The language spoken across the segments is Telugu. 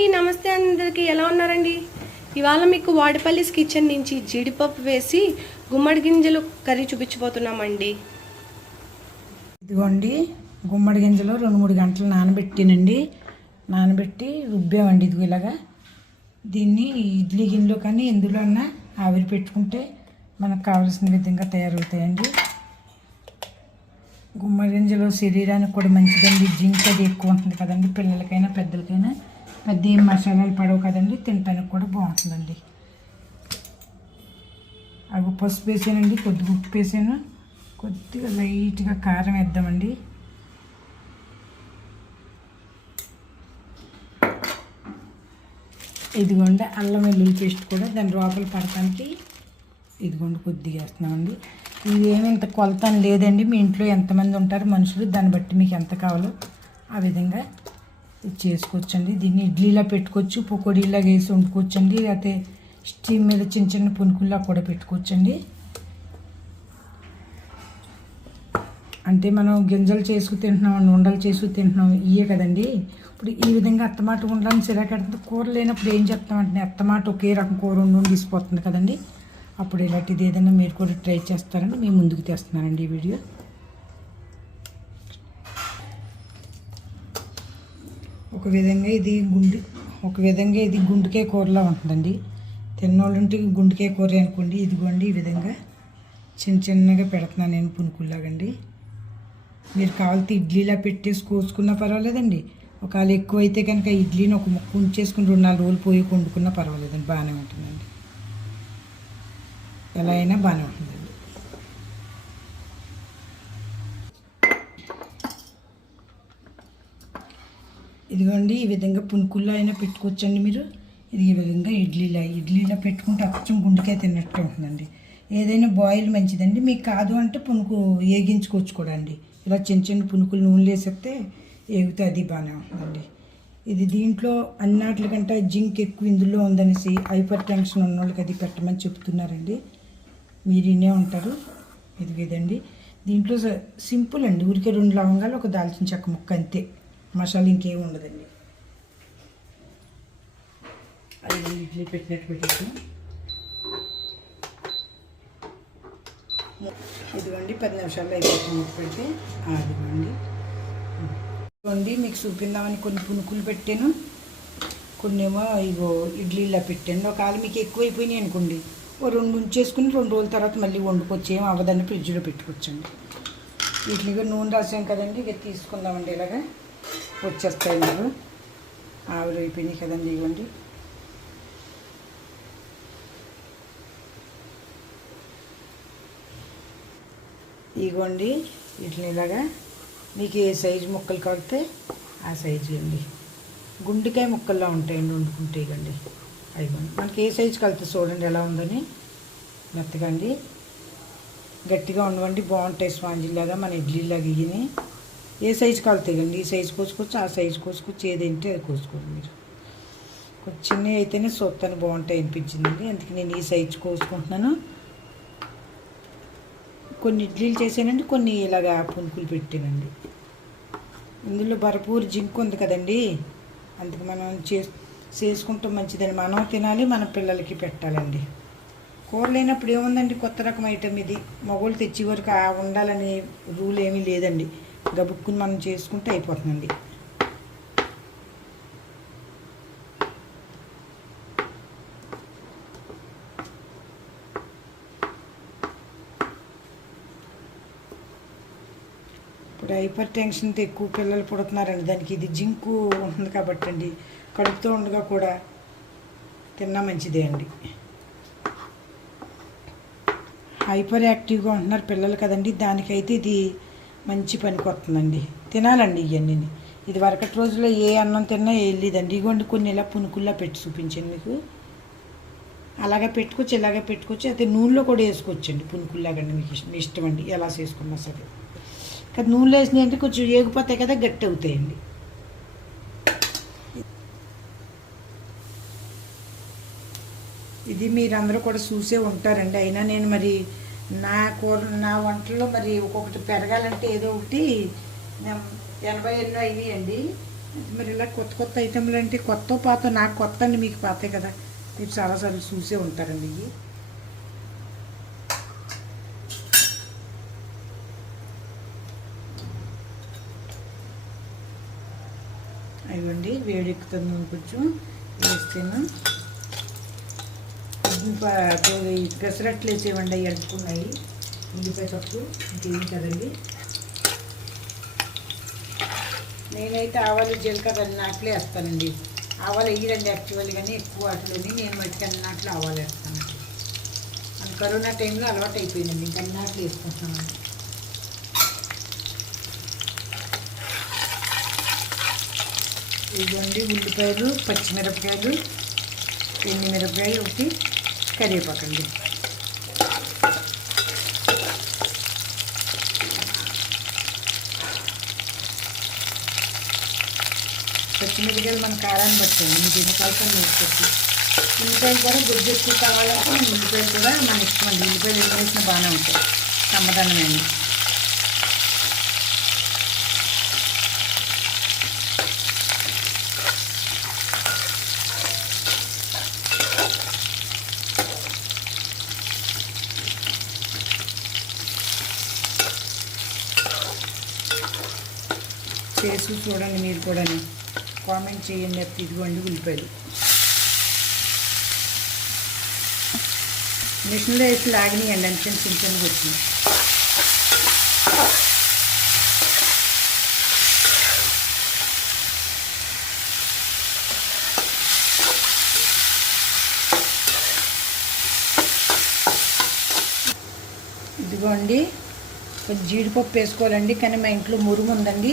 అండి నమస్తే అందరికీ. ఎలా ఉన్నారండి? ఇవాళ మీకు వాడపల్లిస్ కిచెన్ నుంచి జీడిపప్పు వేసి గుమ్మడి గింజలు కర్రీ చూపించబోతున్నామండి. ఇదిగోండి గుమ్మడి గింజలు రెండు మూడు గంటలు నానబెట్టినండి. నానబెట్టి రుబ్బామండి ఇదిగో ఇలాగా. దీన్ని ఇడ్లీ గిన్నెలో కానీ ఎందులో అన్నా ఆవిరి పెట్టుకుంటే మనకు కావలసిన విధంగా తయారవుతాయండి. గుమ్మడి గింజలు శరీరానికి కూడా మంచిదండి. జింక్ అది ఎక్కువ ఉంటుంది కదండి పిల్లలకైనా పెద్దలకైనా. పెద్ద ఏం మసాలాలు పడవు కదండి తినటానికి కూడా బాగుంటుందండి. అవి పసుపు వేసానండి కొద్దిగా ఉప్పు వేసాను. కొద్దిగా లైట్గా కారం వేద్దామండి. ఇదిగోండి అల్లం వెల్లుల్లి పేస్ట్ కూడా దాని లోపల పడటానికి ఇదిగోండి కొద్దిగా వేస్తున్నామండి. ఇది ఏమి ఇంత కొలత అని లేదండి మీ ఇంట్లో ఎంతమంది ఉంటారు మనుషులు దాన్ని బట్టి మీకు ఎంత కావాలో ఆ విధంగా చేసుకోవచ్చండి దీన్ని ఇడ్లీలా పెట్టుకోవచ్చు పకోడీలాగా వేసి వండుకోవచ్చండి. లేకపోతే స్టీమ్ మీద చిన్న చిన్న పునుకుల్లా కూడా పెట్టుకోవచ్చండి. అంటే మనం గింజలు చేసుకు తింటున్నాం ఉండలు చేసుకు తింటున్నాం ఇయే కదండి. ఇప్పుడు ఈ విధంగా అత్తమాట ఉండాలని సిరాకెడుతుంది కూర లేనప్పుడు ఏం చెప్తామంటే అత్తమాట ఒకే రకం కూర ఉండి తీసిపోతుంది కదండి. అప్పుడు ఇలాంటిది ఏదైనా మీరు కూడా ట్రై చేస్తారని మేము ముందుకు తెస్తున్నానండి ఈ వీడియో. ఒక విధంగా ఇది గుండు ఒక విధంగా ఇది గుండుకే కూరలా ఉంటుందండి. తిన్నోళ్ళంటే గుండుకే కూర అనుకోండి. ఇదిగోండి ఈ విధంగా చిన్న చిన్నగా పెడుతున్నాను నేను పునుకుల్లాగండి. మీరు కావాలితే ఇడ్లీలా పెట్టేసి కోసుకున్నా పర్వాలేదండి. ఒకవేళ ఎక్కువ అయితే కనుక ఇడ్లీని ఒక ముక్క ఉంచేసుకుని రెండు నాలుగు రోజులు పోయి వండుకున్నా పర్వాలేదండి. బాగానే ఉంటుందండి. ఎలా అయినా బాగానే ఉంటుందండి. ఇదిగోండి ఈ విధంగా పునుకుల్లో అయినా పెట్టుకోవచ్చండి మీరు. ఇది ఈ విధంగా ఇడ్లీలా ఇడ్లీలా పెట్టుకుంటే అచ్చం గుండెకాయ తిన్నట్టు ఉంటుందండి. ఏదైనా బాయిల్ మంచిదండి. మీకు కాదు అంటే పునుకు వేగించుకోవచ్చు కూడా అండి. ఇలా చిన్న చిన్న పునుకులు నూనెలు వేసేస్తే ఏగితే అది బాగానే ఉంటుందండి. ఇది దీంట్లో అన్నిటికంటే జింక్ ఎక్కువ ఇందులో ఉందనేసి హైపర్ టెన్షన్ ఉన్న వాళ్ళకి అది పెట్టమని చెప్తున్నారండి. మీరు వినే ఉంటారు. ఇది ఇదండి. దీంట్లో స- సింపుల్ అండి. ఊరికే రెండు లవంగాలు ఒక దాల్చిన చెక్క ముక్క అంతే. మసాలా ఇంకేం ఉండదండి. అది ఇడ్లీ పెట్టినట్టు పెట్టేసి ఇదిగోండి పది నిమిషాల్లో అయిపోతుంది పెట్టి పెడితే. అదిగోండి ఇదిగోండి. మీకు చూపిందామని కొన్ని పునుకులు పెట్టాను. కొన్ని ఏమో ఇగో ఇడ్లీలా పెట్టాను. ఒకవేళ మీకు ఎక్కువైపోయినాయి అనుకోండి. ఓ రెండు ఉంచేసుకుని రెండు రోజుల తర్వాత మళ్ళీ వండుకోవచ్చు. ఏం అవ్వదని ఫ్రిడ్జ్లో పెట్టుకోవచ్చండి. వీటికి నూనె రాసాం కదండి ఇక తీసుకుందామండి ఇలాగా. వచ్చేస్తాయి మీరు. ఆవిరి అయిపోయినాయి కదండి ఇవ్వండి. ఇగోండి వీటిని ఇలాగా మీకు ఏ సైజు ముక్కలు కడితే ఆ సైజు అండి గుండెకాయ ముక్కల్లా ఉంటాయండి వండుకుంటే ఇవ్వండి. అయిపోయింది మనకి ఏ సైజు కలితే చూడండి ఎలా ఉందని. మెత్తగండి గట్టిగా ఉండవండి. బాగుంటాయి స్పాంజిలాగా మన ఇడ్లీలాగా ఇయ్యని. ఏ సైజు కలుతాయండి ఈ సైజు కోసుకొచ్చి ఆ సైజు కోసుకోవచ్చు ఏదంటే అది కోసుకోండి మీరు. కొంచెం చిన్నవి అయితేనే సొత్తని బాగుంటాయి అనిపించిందండి. అందుకే నేను ఈ సైజు కోసుకుంటున్నాను. కొన్ని ఇడ్లీలు చేశానండి కొన్ని ఇలాగా పునుకులు పెట్టానండి. ఇందులో భరపూర్ జింక్ ఉంది కదండి. అందుకు మనం చే చేసుకుంటే మంచిదండి. మనం తినాలి మన పిల్లలకి పెట్టాలండి. కూర లేనప్పుడు ఏముందండి కొత్త రకం ఐటమ్ ఇది. మగవాళ్ళు తెచ్చే వరకు ఆ ఉండాలనే రూల్ ఏమీ లేదండి. గబుక్కుని మనం చేసుకుంటే అయిపోతుందండి. ఇప్పుడు హైపర్ టెన్షన్తో ఎక్కువ పిల్లలు పుడుతున్నారండి. దానికి ఇది జింకు ఉంటుంది కాబట్టి అండి. కడుపుతో ఉండగా కూడా తిన్నా మంచిదే అండి. హైపర్ యాక్టివ్గా ఉంటున్నారు పిల్లలు కదండి. దానికైతే ఇది మంచి పనికి వస్తుందండి. తినాలండి ఇవన్నీ ఇది వరకటి రోజుల్లో ఏ అన్నం తిన్నా వెళ్ళేదండి ఇగోండి కొన్ని ఇలా పునుకుల్లా పెట్టి చూపించాను మీకు. అలాగే పెట్టుకోవచ్చు ఇలాగే పెట్టుకోవచ్చు అయితే నూనెలో కూడా వేసుకోవచ్చండి పునుకుల్లాగండి మీకు ఇష్టం ఇష్టం అండి. ఎలా చేసుకున్నా సరే. కానీ నూనెలో వేసినాయి అంటే కొంచెం ఏగిపోతాయి కదా గట్టి అవుతాయండి. ఇది మీరందరూ కూడా చూసే ఉంటారండి. అయినా నేను మరి నా కూర నా వంటల్లో మరి ఒక్కొక్కటి పెరగాలంటే ఏదో ఒకటి ఎనభై ఎన్నో అయినాయండి మరి ఇలా కొత్త కొత్త ఐటెంలు అంటే కొత్త పాత నాకు కొత్త అండి మీకు పాతే కదా. మీరు చాలాసార్లు చూసే ఉంటారండి ఇవి. అవిగోండి వేడెక్కుతుంది కొంచెం వేస్తేను. పెసరట్లు వేసేవండి అవి అడుక్కున్నాయి ఉల్లిపాయ తప్పు ఇంకేం కదండి? నేనైతే ఆవాలు జీలకర్ర నాట్లే వేస్తానండి. ఆవాలు వేయరండి యాక్చువల్ కానీ ఎక్కువ వాటిలోని నేను మట్టికి అన్నట్లు ఆవాలు వేస్తానండి అది కరోనా టైంలో అలవాటు అయిపోయిందండి ఇంకా అన్నట్లు వేసుకుంటున్నాను. ఇదిగోండి ఉల్లిపాయలు పచ్చిమిరపకాయలు ఎండి మిరపకాయలు ఒకటి. కరివేపాకండి. పచ్చిమిరపకాయలు మన కారాన్ని బట్టి దీనికోసం ఎన్ని ఉల్లిపాయలు కూడా గుజ్జు ఎక్కువ కావాలంటే ఉల్లిపాయలు కూడా మన ఇష్టం అండి. ఉల్లిపాయలు ఎన్ని వేసినా బాగానే ఉంటాయి. సమ్మదనమండి చేసి చూడండి మీరు కూడా కామెంట్ చేయండి ఇదిగోండి ఉల్లిపాయలు మిషన్లో వేసి లాగినాయండి అంతే చిన్న చిన్నగా వచ్చింది ఇదిగోండి కొంచెం జీడిపప్పు వేసుకోవాలండి కానీ మా ఇంట్లో మురుగు ఉందండి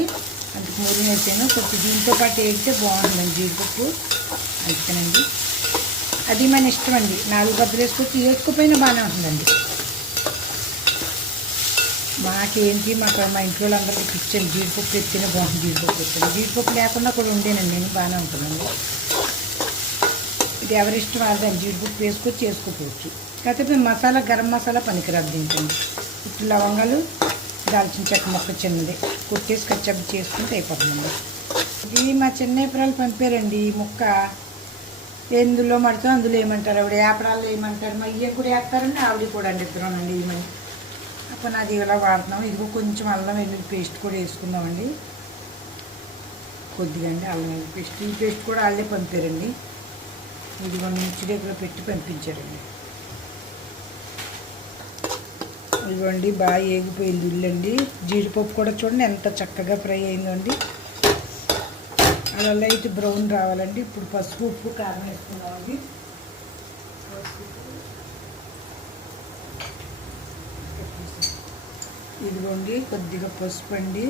అందుకు మురుగు వేసాను. కొంచెం దీంతో పాటు వేస్తే బాగుంటుందండి జీడిపప్పు. అయితేనండి అది మన ఇష్టం అండి. నాలుగు గబ్బలు వేసుకొచ్చి వేసుకోపోయినా బాగానే ఉంటుందండి. మాకేంటి మాకు మా ఇంట్లో వాళ్ళందరికీ పిచ్చండి జీడిపప్పు ఎత్తినా బాగుంటుంది జీడిపప్పు తెచ్చాను. జీడిపప్పు లేకుండా కూడా ఉండేనండి. నేను బాగానే ఉంటుందండి. ఇది ఎవరి ఇష్టం జీడిపప్పు వేసుకొచ్చి వేసుకోవచ్చు కాకపోతే మసాలా గరం మసాలా పనికిరాదు దీంట్లో. ఇప్పుడు లవంగాలు దాల్చిన చెక్క మొక్క చిన్నది. కుట్టేసి కచ్చబ్బి చేసుకుంటే అయిపోతుందండి. ఇది మా చిన్న ఏపరాలు పంపారండి ఈ ముక్క. ఎందులో మడితే అందులో ఏమంటారు? ఆవిడ ఏపరాలు ఏమంటారు? మా ఇయ్యం కూడా వేస్తారండి ఆవిడ కూడా అండి ఇద్దరునండి ఈమె అప్పుడు నాది ఇలా వాడుతున్నాం. ఇదిగో కొంచెం అల్లం వెల్లుల్లి పేస్ట్ కూడా వేసుకుందామండి. కొద్దిగా అండి అల్లం వెల్లుల్లి పేస్ట్. ఈ పేస్ట్ కూడా వాళ్ళే పంపారండి. ఇదిగో మిర్చి దగ్గర పెట్టి పంపించారండి. ఇదిగోండి బాగా ఏగిపోయింది ఉల్లండి జీడిపప్పు కూడా చూడండి ఎంత చక్కగా ఫ్రై అయిందండి. అలా లైట్ బ్రౌన్ రావాలండి. ఇప్పుడు పసుపు ఉప్పు కారం వేసుకున్నామండి ఇదిగోండి కొద్దిగా పసుపు అండి.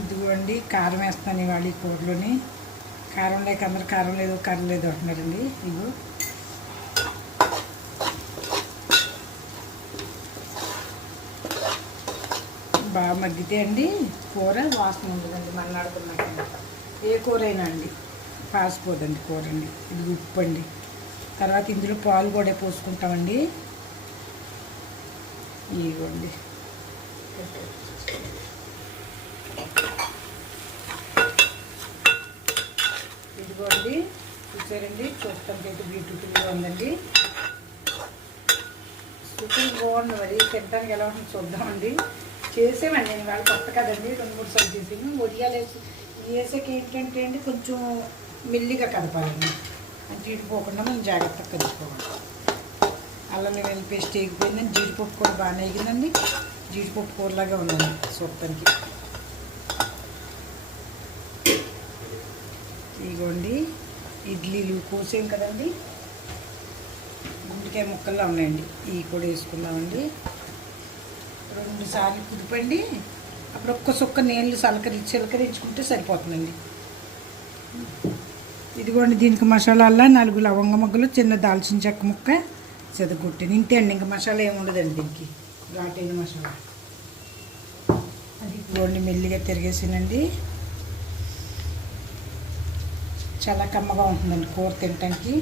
ఇదిగోండి కారం వేస్తాను ఇవాళ ఈ కూరలోని. కారం లేక అందరు కారం లేదు కర్ర లేదు అంటున్నారండి. ఇగో బాగా మగ్గితే అండి కూర వాసన ఉండదండి మన్నాడుకున్నాక ఏ కూర అయినా అండి పాసిపోదండి కూర అండి ఇది ఉప్పు అండి తర్వాత ఇందులో పాలు కూడా పోసుకుంటామండి. ఇవ్వండి ఇదిగోండి. చూసారండి? చూస్తానికి అయితే బ్యూటిఫుల్గా ఉందండి. సూపర్ బాగుంది మరి. తినడానికి ఎలా ఉంటుంది చూద్దామండి. చేసామండి నేను వాళ్ళు కొత్త కదండి రెండు మూడు సార్లు చేసాను వడియాలు వేసి వేసాక ఏంటంటే అండి కొంచెం మెల్లిగా కదపాలండి. అంటే ఇడిపోకుండా మనం జాగ్రత్తగా కలుపుకోవాలి. అల్లం వెల్లుల్లి పేస్ట్ వేగిపోయిందండి జీడిపప్పు కూడా బాగానే ఎగిందండి జీడిపప్పు కూరలాగా ఉందండి చూడటానికి. ఇదిగోండి ఇడ్లీలు కోసాం కదండి. గుండెకాయ ముక్కల్లో ఉన్నాయండి ఇవి కూడా వేసుకుందామండి. రెండు సార్లు కుదిపండి. అప్పుడు ఒక్క సుక్క నీళ్ళు సలకరి చిలకరించుకుంటే సరిపోతుందండి. ఇదిగోండి దీనికి మసాలాల్లో నాలుగు లవంగ ముక్కలు చిన్న దాల్చిన చెక్క ముక్క చెదగొట్టింది ఇంతే అండి ఇంకా మసాలా ఏమి ఉండదండి దీనికి. ఘాటైన మసాలా. అది ఇదిగోండి మెల్లిగా తిరిగేసానండి. చాలా కమ్మగా ఉంటుందండి కూర తినటానికి.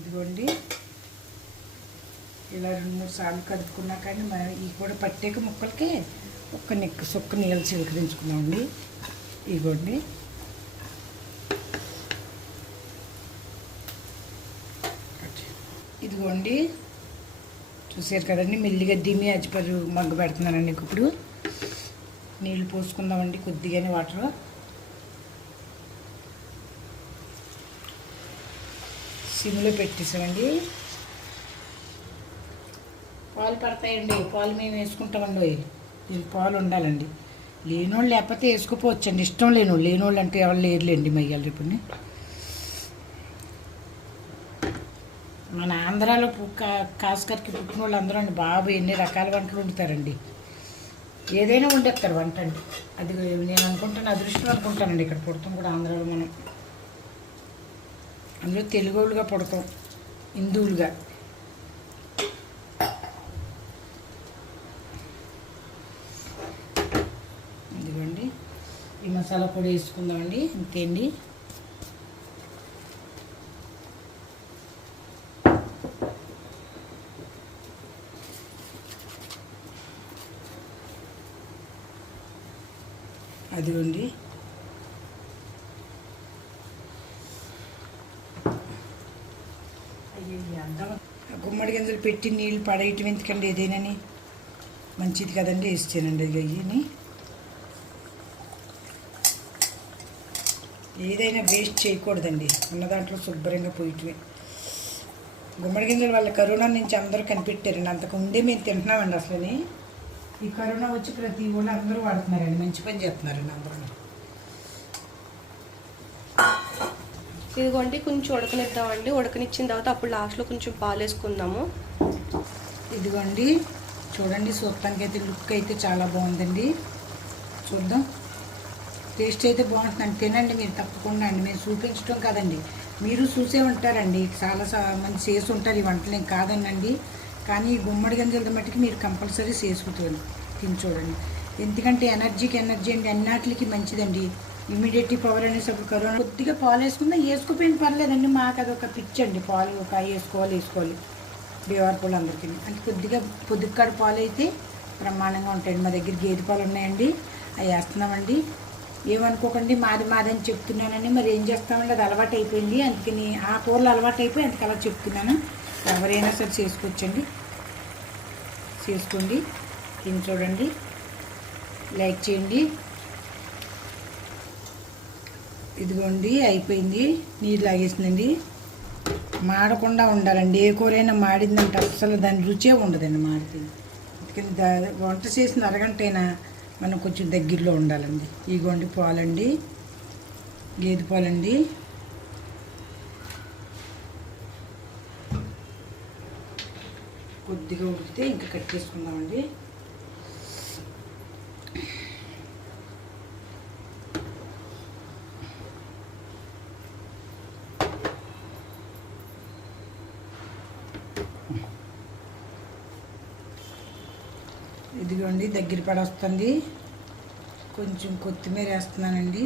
ఇదిగోండి. ఇలా రెండు మూడు సార్లు కలుపుకున్నా కానీ మనం ఇవి కూడా పట్టేక ముక్కలకి ఒక్క నెక్కు సొక్క నీళ్ళు చిలకరించుకున్నామండి ఇగోండి ఇదిగోండి. చూసారు కదండి మెల్లిగా దిమి అచ్చిపరు మగ్గ పెడుతున్నానండి ఇప్పుడు. నీళ్ళు పోసుకుందామండి కొద్దిగానే వాటర్. సిమ్లో పెట్టేసామండి. పాలు పడతాయండి పాలు మేము వేసుకుంటామండి. ఇది పాలు ఉండాలండి. లేనోళ్ళు లేకపోతే వేసుకోపోవచ్చండి. ఇష్టం లేను లేనోళ్ళు అంటే ఎవరు లేరులేండి మయ్యాలి రేపుని. మన ఆంధ్రాలో పు- కా- కాస్కర్కి పుట్టిన వాళ్ళు అందరూ అండి. బాబు ఎన్ని రకాల వంటలు వండుతారండి. ఏదైనా వండేస్తారు వంట అండి అది నేను అనుకుంటాను అదృష్టం అనుకుంటానండి. ఇక్కడ పుడతాం కూడా ఆంధ్రాలో మనం. అందులో తెలుగు పుడతాం. హిందువులుగా ఇదిగోండి ఈ మసాలా పొడి వేసుకుందామండి. అంతే అండి అదిగోండి గుమ్మడి గింజలు పెట్టి నీళ్ళు పడేయటం ఎందుకండి? ఏదైనాని మంచిది కదండి వేస్తానండి ఇక ఏదైనా వేస్ట్ చేయకూడదండి. ఉన్న దాంట్లో శుభ్రంగా పోయటమే గుమ్మడి గింజల వల్ల కరోనా నుంచి అందరూ కనిపెట్టారండి అంతకు ముందే మేము తింటున్నామండి అసలు ఈ కరోనా వచ్చి ప్రతి ఊళ్ళో అందరూ వాడుతున్నారండి. మంచి పని చేస్తున్నారండి అందరూ. ఇదిగోండి కొంచెం ఉడకనిద్దామండి. ఉడకనిచ్చిన తర్వాత అప్పుడు లాస్ట్లో కొంచెం పాలు వేసుకుందాము. ఇదిగోండి. చూడండి చూడటానికి అయితే లుక్ అయితే చాలా బాగుందండి. చూద్దాం. టేస్ట్ అయితే బాగుంటుందండి తినండి మీరు తప్పకుండా అండి. మేము చూపించడం కాదండి. మీరు చూసే ఉంటారండి. చాలా మంది చేసి ఉంటారు ఈ వంటలు. ఏం కాదనండి కానీ ఈ గుమ్మడి గింజల మట్టుకు మీరు కంపల్సరీ చేసుకుంటారు తిని చూడండి. ఎందుకంటే ఎనర్జీకి ఎనర్జీ అండి. అన్నిటికి మంచిదండి. ఇమీడియట్ పవర్ అనేసప్పుడు కరోనా కొద్దిగా పాలు వేసుకుందా వేసుకుపోయిన పర్లేదండి. మాకు అదొక పిచ్చి అండి. పాలు ఒక వేసుకోవాలి వేసుకోవాలి. బీవార్పూలు అందరికీ. అంటే కొద్దిగా పొద్దుకాడు పాలు అయితే ప్రమాణంగా ఉంటాయండి. మా దగ్గర గేదె పాలు ఉన్నాయండి. అవి వేస్తున్నామండి. ఏమనుకోకండి మాది మాది అని చెప్తున్నానని మరి ఏం చేస్తామండి? అది అలవాటు అయిపోయింది. అందుకని ఆ కూరలు అలవాటు అయిపోయి అందుకు అలా చెప్తున్నాను. ఎవరైనా సరే చేసుకోవచ్చండి. చేసుకోండి. తిని చూడండి. లైక్ చేయండి. ఇదిగోండి అయిపోయింది. నీరు లాగేసిందండి. మాడకుండా ఉండాలండి. ఏ కూరైనా మాడిందంటే అసలు దాని రుచే ఉండదండి మాడితే. అందుకని వంట చేసిన అరగంటైనా మనం కొంచెం దగ్గరలో ఉండాలండి. ఇగోండి పాలండి. గేదె పాలండి. కొద్దిగా ఉడికితే ఇంకా కట్ చేసుకుందామండి. దగ్గర పడొస్తుంది. కొంచెం కొత్తిమీర వేస్తున్నానండి.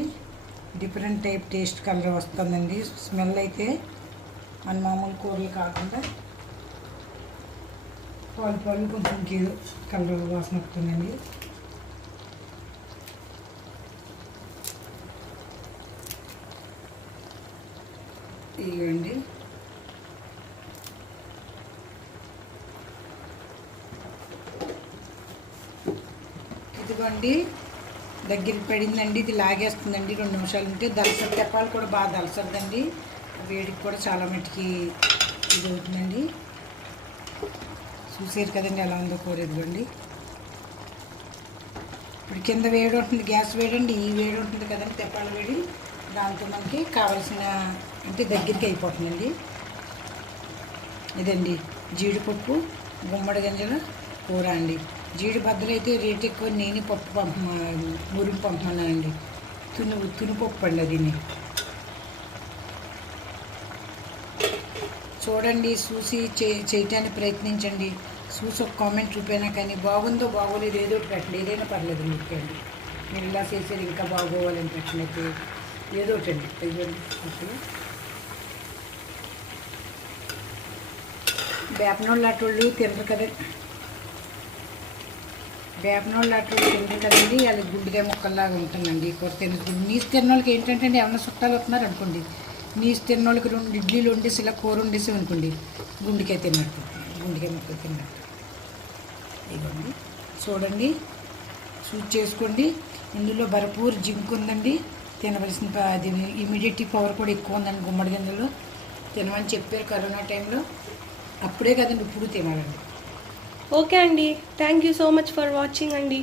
డిఫరెంట్ టైప్ టేస్ట్ కలర్ వస్తుందండి. స్మెల్ అయితే మన మామూలు కూరలు కాకుండా పాలు పాలు కొంచెం ఇంకేదో కలర్ వాసన వస్తుందండి. ఇవ్వండి ఇదిగోండి దగ్గరికి పడిందండి ఇది లాగేస్తుందండి రెండు నిమిషాలు ఉంటే. దలసరి తెప్పాలు కూడా బాగా దలసరిదండి వేడికి కూడా చాలా మటుకి ఇది అవుతుందండి చూసారు కదండి ఎలా ఉందో కూర ఇదిగోండి. ఇప్పుడు కింద వేడి ఉంటుంది గ్యాస్ వేడండి ఈ వేడి ఉంటుంది కదండి తెప్పాల వేడి. దాంతో మనకి కావలసిన అంటే దగ్గరికి అయిపోతుందండి. ఇదండి జీడిపప్పు గుమ్మడి గింజల కూర అండి. జీడిపద్దలు అయితే రేట్ ఎక్కువ నేనే పప్పు పంప మురుగు పంపమన్నానండి తును తునిపప్పు అండి అది చూడండి చూసి చే చేయటానికి ప్రయత్నించండి. చూసి ఒక కామెంట్ చూపైనా కానీ బాగుందో బాగోలేదు ఏదో ఒకటి పెట్టండి ఏదైనా పర్లేదు మీకు అండి. మీరు ఇలా చేసేది ఇంకా బాగోవాలని పెట్టినట్టు ఏదో ఒకటి అండి. ఇదిగోండి వేపనోళ్ళు తినరు కదా. వేపనోళ్ళు అట్లా తినరు అది గుండెకాయ ముక్కల్లాగా ఉంటుందండి. ఈ కూర తిన నీసు తిన్నోళ్ళకి ఏంటంటే అండి చుట్టాలు వస్తున్నారు అనుకోండి. నీసు తిన్నోళ్ళకి రెండు ఇడ్లీలు వండేసి ఇలా కూర వండేసి అనుకోండి. గుండెకాయ తిన్నట్టు గుండెకాయ ముక్కలు తిన్నట్టు ఇవ్వండి చూడండి. చూసి చేసుకోండి. ఇందులో భరపూర్ జింక్ ఉందండి. తినవలసిన అది ఇమీడియట్ పవర్ కూడా ఎక్కువ ఉందండి గుమ్మడి గింజలు తినమని చెప్పారు కరోనా టైంలో. అప్పుడే కదండి ఇప్పుడు తినాలండి. ఓకే అండి. Thank you so much for watching అండి.